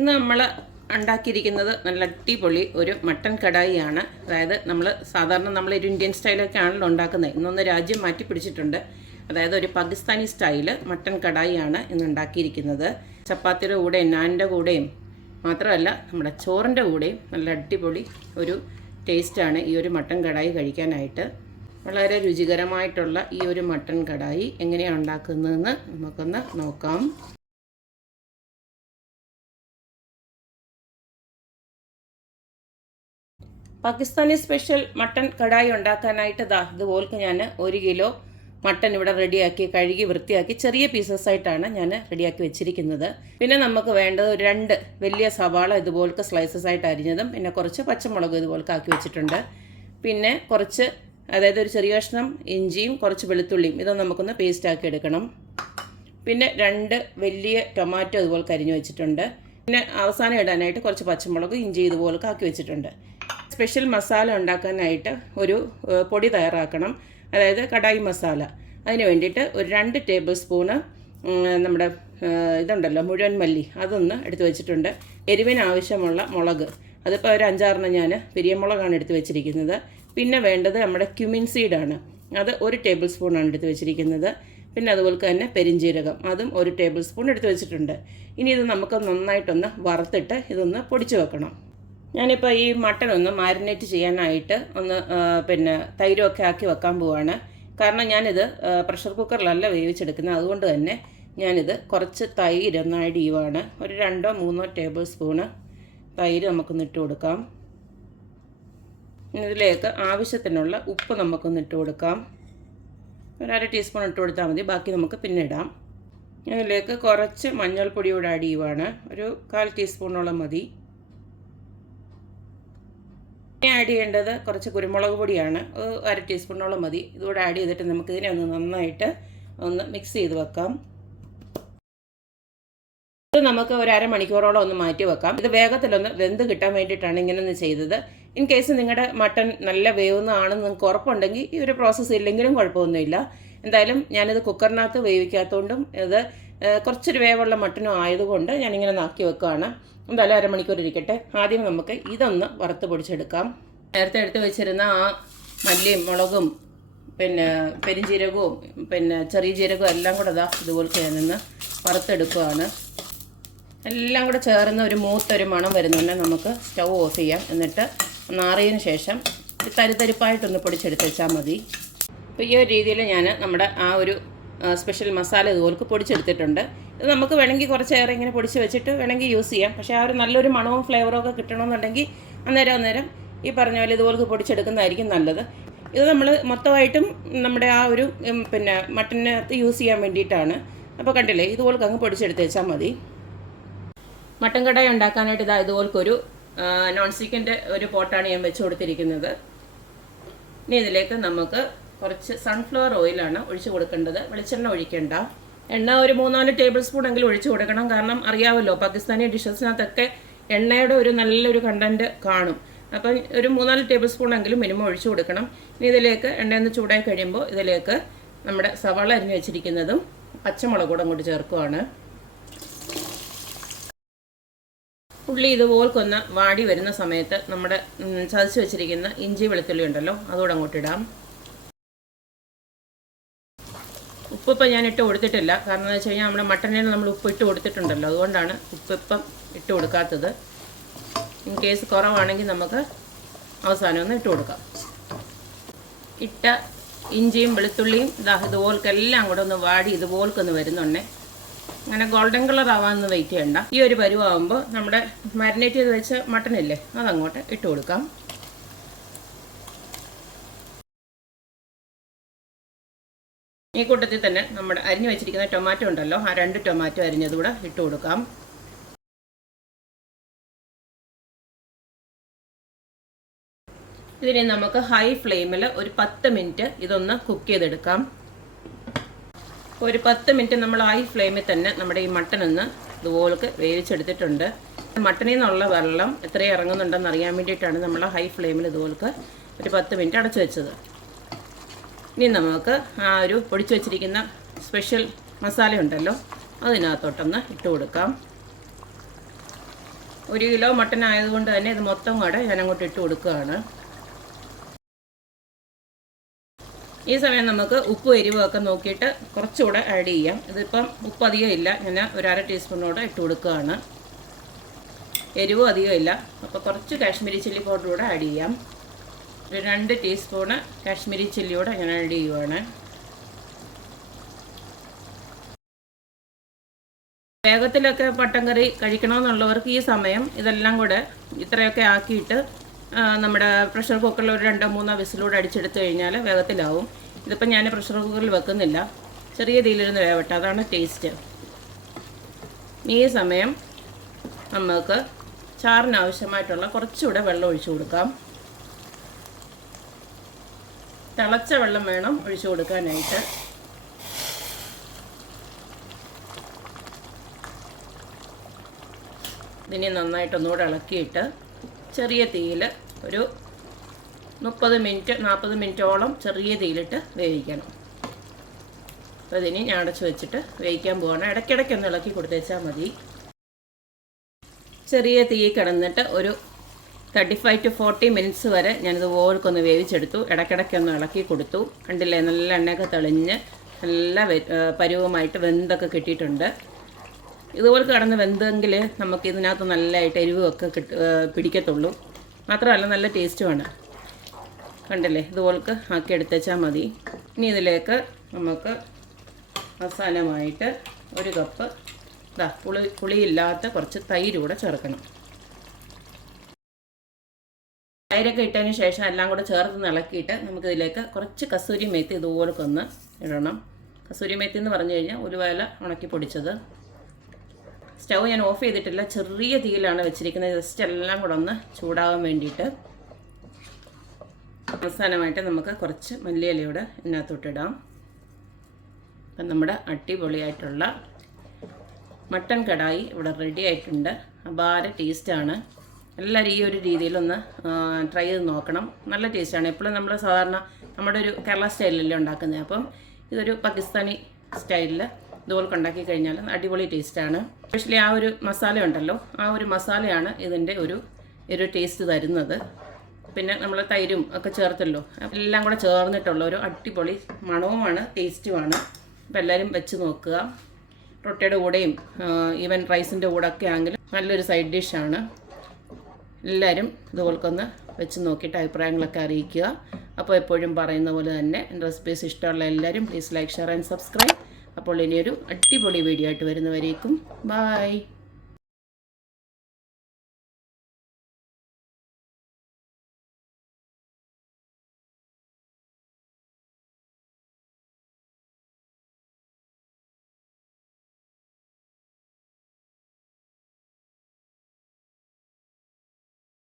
ഇന്ന് നമ്മൾ ഉണ്ടാക്കിയിരിക്കുന്നത് നല്ല അടിപൊളി ഒരു മട്ടൻ കടായിയാണ്. അതായത് സാധാരണ ഒരു ഇന്ത്യൻ സ്റ്റൈലൊക്കെ ആണല്ലോ ഉണ്ടാക്കുന്നത്. ഇന്നൊന്ന് രാജ്യം മാറ്റി പിടിച്ചിട്ടുണ്ട്. അതായത് ഒരു പാകിസ്ഥാനി സ്റ്റൈല് മട്ടൻ കടായിയാണ് ഇന്ന് ഉണ്ടാക്കിയിരിക്കുന്നത്. ചപ്പാത്തിയുടെ കൂടെയും നാനിൻ്റെ കൂടെയും മാത്രമല്ല നമ്മുടെ ചോറിൻ്റെ കൂടെയും നല്ല അടിപൊളി ഒരു ടേസ്റ്റാണ് ഈ ഒരു മട്ടൻ കടായി കഴിക്കാനായിട്ട്. വളരെ രുചികരമായിട്ടുള്ള ഈ ഒരു മട്ടൻ കടായി എങ്ങനെയാണ് ഉണ്ടാക്കുന്നതെന്ന് നമുക്കൊന്ന് നോക്കാം. പാകിസ്ഥാനി സ്പെഷ്യൽ മട്ടൻ കടായി ഉണ്ടാക്കാനായിട്ട് ഇതുപോലെ ഞാൻ 1 കിലോ മട്ടൻ ഇവിടെ റെഡിയാക്കി കഴുകി വൃത്തിയാക്കി ചെറിയ പീസസ് ആയിട്ടാണ് ഞാൻ റെഡിയാക്കി വെച്ചിരിക്കുന്നത്. പിന്നെ നമുക്ക് വേണ്ടത് 2 വലിയ സവാള ഇതുപോലത്തെ സ്ലൈസസ് ആയിട്ട് അരിഞ്ഞതും പിന്നെ കുറച്ച് പച്ചമുളക് ഇതുപോലത്തെ ആക്കി വെച്ചിട്ടുണ്ട്. പിന്നെ കുറച്ച് അതായത് ഒരു ചെറിയ കഷ്ണം ഇഞ്ചിയും കുറച്ച് വെളുത്തുള്ളിയും ഇതൊന്നും നമുക്കൊന്ന് പേസ്റ്റ് ആക്കി എടുക്കണം. പിന്നെ 2 വലിയ ടൊമാറ്റോ ഇതുപോലെ അരിഞ്ഞു വെച്ചിട്ടുണ്ട്. പിന്നെ അവസാനം ഇടാനായിട്ട് കുറച്ച് പച്ചമുളക് ഇഞ്ചി ഇതുപോലെ ആക്കി വെച്ചിട്ടുണ്ട്. സ്പെഷ്യൽ മസാല ഉണ്ടാക്കാനായിട്ട് ഒരു പൊടി തയ്യാറാക്കണം. അതായത് കടായി മസാല. അതിന് വേണ്ടിയിട്ട് ഒരു 2 ടേബിൾ സ്പൂണ് നമ്മുടെ ഇതുണ്ടല്ലോ മുഴുവൻ മല്ലി അതൊന്ന് എടുത്ത് വെച്ചിട്ടുണ്ട്. എരിവിന് ആവശ്യമുള്ള മുളക് അതിപ്പോൾ ഒരു 5-6 ഞാൻ പെരിയമുളകാണ് എടുത്ത് വെച്ചിരിക്കുന്നത്. പിന്നെ വേണ്ടത് നമ്മുടെ ക്യുമിൻ സീഡാണ്. അത് 1 ടേബിൾ സ്പൂണാണ് എടുത്ത് വെച്ചിരിക്കുന്നത്. പിന്നെ അതുപോലെ തന്നെ പെരിഞ്ജീരകം അതും 1 ടേബിൾ സ്പൂൺ എടുത്ത് വെച്ചിട്ടുണ്ട്. ഇനി ഇത് നമുക്ക് നന്നായിട്ടൊന്ന് വറുത്തിട്ട് ഇതൊന്ന് പൊടിച്ച് വെക്കണം. ഞാനിപ്പോൾ ഈ മട്ടൺ ഒന്ന് മാരിനേറ്റ് ചെയ്യാനായിട്ട് പിന്നെ തൈരൊക്കെ ആക്കി വെക്കാൻ പോവാണ്. കാരണം ഞാനിത് പ്രഷർ കുക്കറിലല്ല വേവിച്ചെടുക്കുന്നത്. അതുകൊണ്ട് തന്നെ ഞാനിത് കുറച്ച് തൈര് ഒന്ന് ആഡ് ചെയ്യുവാണ്. ഒരു 2-3 ടേബിൾ സ്പൂണ് തൈര് നമുക്കൊന്ന് ഇട്ട് കൊടുക്കാം. ഇതിലേക്ക് ആവശ്യത്തിനുള്ള ഉപ്പ് നമുക്കൊന്ന് ഇട്ട് കൊടുക്കാം. ഒരു 1/2 ടീസ്പൂൺ ഇട്ട് കൊടുത്താൽ മതി. ബാക്കി നമുക്ക് പിന്നെ ഇടാം. ഇതിലേക്ക് കുറച്ച് മഞ്ഞൾപ്പൊടി കൂടെ ആഡ് ചെയ്യുവാണ്. ഒരു 1/4 ടീസ്പൂണോളം മതി. ആഡ് ചെയ്യേണ്ടത് കുറച്ച് കുരുമുളക് പൊടിയാണ്. 1/2 ടീസ്പൂണോളം മതി. ഇതുകൂടെ ആഡ് ചെയ്തിട്ട് നമുക്കിതിനെ ഒന്ന് നന്നായിട്ട് ഒന്ന് മിക്സ് ചെയ്ത് വെക്കാം. ഇത് നമുക്ക് ഒരു 1/2 മണിക്കൂറോളം ഒന്ന് മാറ്റി വെക്കാം. ഇത് വേഗത്തിലൊന്ന് വെന്ത് കിട്ടാൻ വേണ്ടിയിട്ടാണ് ഇങ്ങനെയൊന്ന് ചെയ്തത്. ഇൻ കേസ് നിങ്ങളുടെ മട്ടൺ നല്ല വേവുന്നതാണെന്ന് നിങ്ങൾക്ക് ഉറപ്പുണ്ടെങ്കിൽ ഈ ഒരു പ്രോസസ്സ് ഇല്ലെങ്കിലും കുഴപ്പമൊന്നുമില്ല. എന്തായാലും ഞാനിത് കുക്കറിനകത്ത് വേവിക്കാത്തതുകൊണ്ടും ഇത് കുറച്ചൊരു വേവുള്ള മട്ടനും ആയതുകൊണ്ട് ഞാനിങ്ങനെ നാക്കി വെക്കുകയാണ്. എന്തായാലും 1/2 മണിക്കൂർ ഇരിക്കട്ടെ. ആദ്യം നമുക്ക് ഇതൊന്ന് വറുത്ത് പൊടിച്ചെടുക്കാം. നേരത്തെ എടുത്ത് വെച്ചിരുന്ന ആ മല്ലിയും മുളകും പിന്നെ പെരിഞ്ജീരകവും പിന്നെ ചെറിയ ജീരകവും എല്ലാം കൂടെ ഇതുപോലെ ഞാനൊന്ന് വറുത്തെടുക്കുകയാണ്. എല്ലാം കൂടെ ചേർന്ന് ഒരു മൂത്തൊരു മണം വരുന്നുണ്ട്. നമുക്ക് സ്റ്റൗ ഓഫ് ചെയ്യാം. എന്നിട്ട് നാറിയതിന് ശേഷം തരിപ്പായിട്ടൊന്ന് പൊടിച്ചെടുത്ത് വെച്ചാൽ മതി. അപ്പോൾ ഈ ഒരു രീതിയിൽ ഞാൻ നമ്മുടെ ആ ഒരു സ്പെഷ്യൽ മസാല ഇതുപോലെ പൊടിച്ചെടുത്തിട്ടുണ്ട്. ഇത് നമുക്ക് വേണമെങ്കിൽ കുറച്ചേറെ ഇങ്ങനെ പൊടിച്ച് വെച്ചിട്ട് വേണമെങ്കിൽ യൂസ് ചെയ്യാം. പക്ഷേ ആ ഒരു നല്ലൊരു മണവും ഫ്ലേവറും ഒക്കെ കിട്ടണമെന്നുണ്ടെങ്കിൽ അന്നേരം ഈ പറഞ്ഞ പോലെ ഇതുപോലെ പൊടിച്ചെടുക്കുന്നതായിരിക്കും നല്ലത്. ഇത് നമ്മൾ മൊത്തമായിട്ടും നമ്മുടെ ആ ഒരു പിന്നെ മട്ടനകത്ത് യൂസ് ചെയ്യാൻ വേണ്ടിയിട്ടാണ്. അപ്പോൾ കണ്ടില്ലേ, ഇതുപോലെ അങ്ങ് പൊടിച്ചെടുത്ത് വെച്ചാൽ മതി. മട്ടൻ കടായി ഉണ്ടാക്കാനായിട്ട് ഇതുപോലൊരു നോൺ സ്റ്റിക്കിൻ്റെ ഒരു പോട്ടാണ് ഞാൻ വെച്ച് കൊടുത്തിരിക്കുന്നത്. ഇനി ഇതിലേക്ക് നമുക്ക് കുറച്ച് സൺഫ്ലവർ ഓയിലാണ് ഒഴിച്ച് കൊടുക്കേണ്ടത്. വെളിച്ചെണ്ണ ഒഴിക്കേണ്ട. എണ്ണ ഒരു 3-4 ടേബിൾ സ്പൂൺ എങ്കിലും ഒഴിച്ച് കൊടുക്കണം. കാരണം അറിയാമല്ലോ, പാകിസ്ഥാനി ഡിഷസിനകത്തൊക്കെ എണ്ണയുടെ ഒരു നല്ലൊരു കണ്ടൻറ്റ് കാണും. അപ്പം ഒരു 3-4 ടേബിൾ സ്പൂൺ എങ്കിലും മിനിമം ഒഴിച്ച് കൊടുക്കണം. ഇനി ഇതിലേക്ക് എണ്ണയൊന്ന് ചൂടായി കഴിയുമ്പോൾ ഇതിലേക്ക് നമ്മുടെ സവാള അരിഞ്ഞ് വെച്ചിരിക്കുന്നതും പച്ചമുളക് കൂടെ അങ്ങോട്ട് ചേർക്കുവാണ്. ഉള്ളി ഇതുപോൽക്കൊന്ന് വാടി വരുന്ന സമയത്ത് നമ്മുടെ ചതച്ച് വെച്ചിരിക്കുന്ന ഇഞ്ചി വെളുത്തുള്ളി ഉണ്ടല്ലോ അതുകൂടെ അങ്ങോട്ട് ഇടാം. ഉപ്പിപ്പം ഞാൻ ഇട്ട് കൊടുത്തിട്ടില്ല. കാരണം എന്ന് വെച്ച് കഴിഞ്ഞാൽ നമ്മുടെ മട്ടനിൽ നമ്മൾ ഉപ്പ് ഇട്ട് കൊടുത്തിട്ടുണ്ടല്ലോ, അതുകൊണ്ടാണ് ഉപ്പിപ്പം ഇട്ട് കൊടുക്കാത്തത്. ഇൻ കേസ് കുറവാണെങ്കിൽ നമുക്ക് അവസാനം ഒന്ന് ഇട്ട് കൊടുക്കാം. ഇട്ട ഇഞ്ചിയും വെളുത്തുള്ളിയും ഇതുപോൽക്കെല്ലാം കൂടെ ഒന്ന് വാടി ഇതുപോൽക്കൊന്ന് വരുന്നുണ്ടേ. അങ്ങനെ ഗോൾഡൻ കളർ ആവാമെന്ന് വെയിറ്റ് ചെയ്യണ്ട. ഈ ഒരു പരുവാകുമ്പോൾ നമ്മുടെ മാരിനേറ്റ് ചെയ്ത് വെച്ച മട്ടനില്ലേ അതങ്ങോട്ട് ഇട്ട് കൊടുക്കാം. ഈ കൂട്ടത്തിൽ തന്നെ നമ്മുടെ അരിഞ്ഞു വെച്ചിരിക്കുന്ന ടൊമാറ്റോ ഉണ്ടല്ലോ, ആ 2 ടൊമാറ്റോ അരിഞ്ഞതുകൂടെ ഇട്ട് കൊടുക്കാം. ഇതിനെ നമുക്ക് ഹൈ ഫ്ലെയിമിൽ ഒരു 10 മിനിറ്റ് ഇതൊന്ന് കുക്ക് ചെയ്തെടുക്കാം. ഒരു 10 മിനിറ്റ് നമ്മൾ ഹൈ ഫ്ലെയിമിൽ തന്നെ നമ്മുടെ ഈ മട്ടൺ ഒന്ന് ഇതുപോലെ വേവിച്ചെടുത്തിട്ടുണ്ട്. മട്ടണിൽ നിന്നുള്ള വെള്ളം എത്രയും ഇറങ്ങുന്നുണ്ടെന്ന് അറിയാൻ വേണ്ടിയിട്ടാണ് നമ്മൾ ഹൈ ഫ്ലെയിമിൽ ഇതുപോലെ ഒരു 10 മിനിറ്റ് അടച്ചു വെച്ചത്. ഇനി നമുക്ക് ആ ഒരു പൊടിച്ചു വെച്ചിരിക്കുന്ന സ്പെഷ്യൽ മസാല ഉണ്ടല്ലോ അതിനകത്തോട്ടൊന്ന് ഇട്ട് കൊടുക്കാം. 1 കിലോ മട്ടൻ ആയതുകൊണ്ട് തന്നെ ഇത് മൊത്തം കൂടെ ഞാൻ അങ്ങോട്ട് ഇട്ട് കൊടുക്കുകയാണ്. ഈ സമയം നമുക്ക് ഉപ്പും എരിവും ഒക്കെ നോക്കിയിട്ട് കുറച്ചുകൂടെ ആഡ് ചെയ്യാം. ഇതിപ്പം ഉപ്പ് അധികം ഇല്ല, ഞാൻ ഒരു 1/2 ടീസ്പൂണോടെ ഇട്ട് കൊടുക്കുകയാണ്. എരിവും അധികം ഇല്ല, അപ്പോൾ കുറച്ച് കാശ്മീരി ചില്ലി പൗഡർ കൂടെ ആഡ് ചെയ്യാം. ഒരു 2 ടീസ്പൂണ് കാശ്മീരി ചില്ലി കൂടെ ഞാൻ ആഡ് ചെയ്യുവാണ്. വേഗത്തിലൊക്കെ മട്ടൻ കറി കഴിക്കണമെന്നുള്ളവർക്ക് ഈ സമയം ഇതെല്ലാം കൂടെ ഇത്രയൊക്കെ ആക്കിയിട്ട് നമ്മുടെ പ്രഷർ കുക്കറിൽ ഒരു 2-3 വിസിലൂടെ അടിച്ചെടുത്ത് കഴിഞ്ഞാൽ വേഗത്തിലാവും. ഇതിപ്പോൾ ഞാൻ പ്രഷർ കുക്കറിൽ വെക്കുന്നില്ല, ചെറിയ തീയിലിരുന്ന് വേവട്ടെ, അതാണ് ടേസ്റ്റ്. ഈ സമയം നമുക്ക് ചാറിന് ആവശ്യമായിട്ടുള്ള കുറച്ചുകൂടെ വെള്ളം ഒഴിച്ചു കൊടുക്കാം. തിളച്ച വെള്ളം വേണം ഒഴിച്ചു കൊടുക്കാനായിട്ട്. ഇതിനെ നന്നായിട്ടൊന്നുകൂടെ ഇളക്കിയിട്ട് ചെറിയ തീയിൽ ഒരു 30-40 മിനിറ്റോളം ചെറിയ തീയിലിട്ട് വേവിക്കണം. അപ്പോൾ ഇതിന് ഞാൻ അടച്ച് വെച്ചിട്ട് വേവിക്കാൻ പോവാണ്. ഇടയ്ക്കിടയ്ക്കൊന്ന് ഇളക്കി കൊടുത്തേച്ചാൽ മതി. ചെറിയ തീ കിടന്നിട്ട് ഒരു 35 to 40 മിനിറ്റ്സ് വരെ ഞാനിതുപോലൊന്ന് വേവിച്ചെടുത്തു. ഇടയ്ക്കിടയ്ക്കൊന്ന് ഇളക്കി കൊടുത്തു. കണ്ടില്ലേ, നല്ല എണ്ണയൊക്കെ തെളിഞ്ഞ് നല്ല പരുവമായിട്ട് വെന്തൊക്കെ കിട്ടിയിട്ടുണ്ട്. ഇതുപോലെ കിടന്ന് വെന്തെങ്കിൽ നമുക്ക് ഇതിനകത്ത് നല്ലതായിട്ട് എരിവൊക്കെ പിടിക്കത്തുള്ളൂ. മാത്രമല്ല നല്ല ടേസ്റ്റുമാണ്. കണ്ടില്ലേ, ഇതുപോലെ ആക്കി എടുത്തേച്ചാൽ മതി. ഇനി ഇതിലേക്ക് നമുക്ക് അവസാനമായിട്ട് 1 കപ്പ് പുളിയില്ലാത്ത കുറച്ച് തൈര് കൂടെ ചേർക്കണം. തൈരൊക്കെ ഇട്ടതിന് ശേഷം എല്ലാം കൂടെ ചേർത്ത് ഇളക്കിയിട്ട് നമുക്കിതിലേക്ക് കുറച്ച് കസൂരി മേത്തി ഇതുപോലെ ഒന്ന് ഇടണം. കസൂരി മേത്തി എന്ന് പറഞ്ഞു കഴിഞ്ഞാൽ ഉലുവയില ഉണക്കി പൊടിച്ചത്. സ്റ്റൗ ഞാൻ ഓഫ് ചെയ്തിട്ടില്ല, ചെറിയ തീയിലാണ് വെച്ചിരിക്കുന്നത്. ജസ്റ്റ് എല്ലാം കൂടെ ഒന്ന് ചൂടാകാൻ വേണ്ടിയിട്ട്. അവസാനമായിട്ട് നമുക്ക് കുറച്ച് മല്ലിയിലയോടെ ഇതിനകത്തോട്ടിടാം. അപ്പം നമ്മുടെ അടിപൊളിയായിട്ടുള്ള മട്ടൻ കടായി ഇവിടെ റെഡി ആയിട്ടുണ്ട്. അപാര ടേസ്റ്റാണ്. എല്ലാവരും ഈ ഒരു രീതിയിലൊന്ന് ട്രൈ ചെയ്ത് നോക്കണം. നല്ല ടേസ്റ്റാണ്. എപ്പോഴും നമ്മൾ സാധാരണ നമ്മുടെ ഒരു കേരള സ്റ്റൈലിലല്ലേ ഉണ്ടാക്കുന്നത്. അപ്പം ഇതൊരു പാകിസ്ഥാനി സ്റ്റൈലിൽ ഇതുപോലെ ഉണ്ടാക്കി കഴിഞ്ഞാൽ അടിപൊളി ടേസ്റ്റാണ്. സ്പെഷ്യലി ആ ഒരു മസാല ഉണ്ടല്ലോ, ആ ഒരു മസാലയാണ് ഇതിൻ്റെ ഒരു ടേസ്റ്റ് തരുന്നത്. പിന്നെ നമ്മൾ തൈരും ഒക്കെ ചേർത്തല്ലോ, എല്ലാം കൂടെ ചേർന്നിട്ടുള്ള ഒരു അടിപൊളി മണവുമാണ് ടേസ്റ്റുമാണ്. അപ്പോൾ എല്ലാവരും വെച്ച് നോക്കുക. റൊട്ടിയുടെ കൂടെയും ഈവൻ റൈസിൻ്റെ കൂടെ ഒക്കെ ആണെങ്കിലും നല്ലൊരു സൈഡ് ഡിഷാണ്. എല്ലാവരും ഇതുപോലൊന്ന് വെച്ച് നോക്കിയിട്ട് അഭിപ്രായങ്ങളൊക്കെ അറിയിക്കുക. അപ്പോൾ എപ്പോഴും പറയുന്ന പോലെ തന്നെ എൻ്റെ റെസിപ്പീസ് ഇഷ്ടമുള്ള എല്ലാവരും please like, share and subscribe. അപ്പോൾ ഇനിയൊരു അടിപൊളി വീഡിയോ ആയിട്ട് വരുന്നവരേക്കും ബായ്.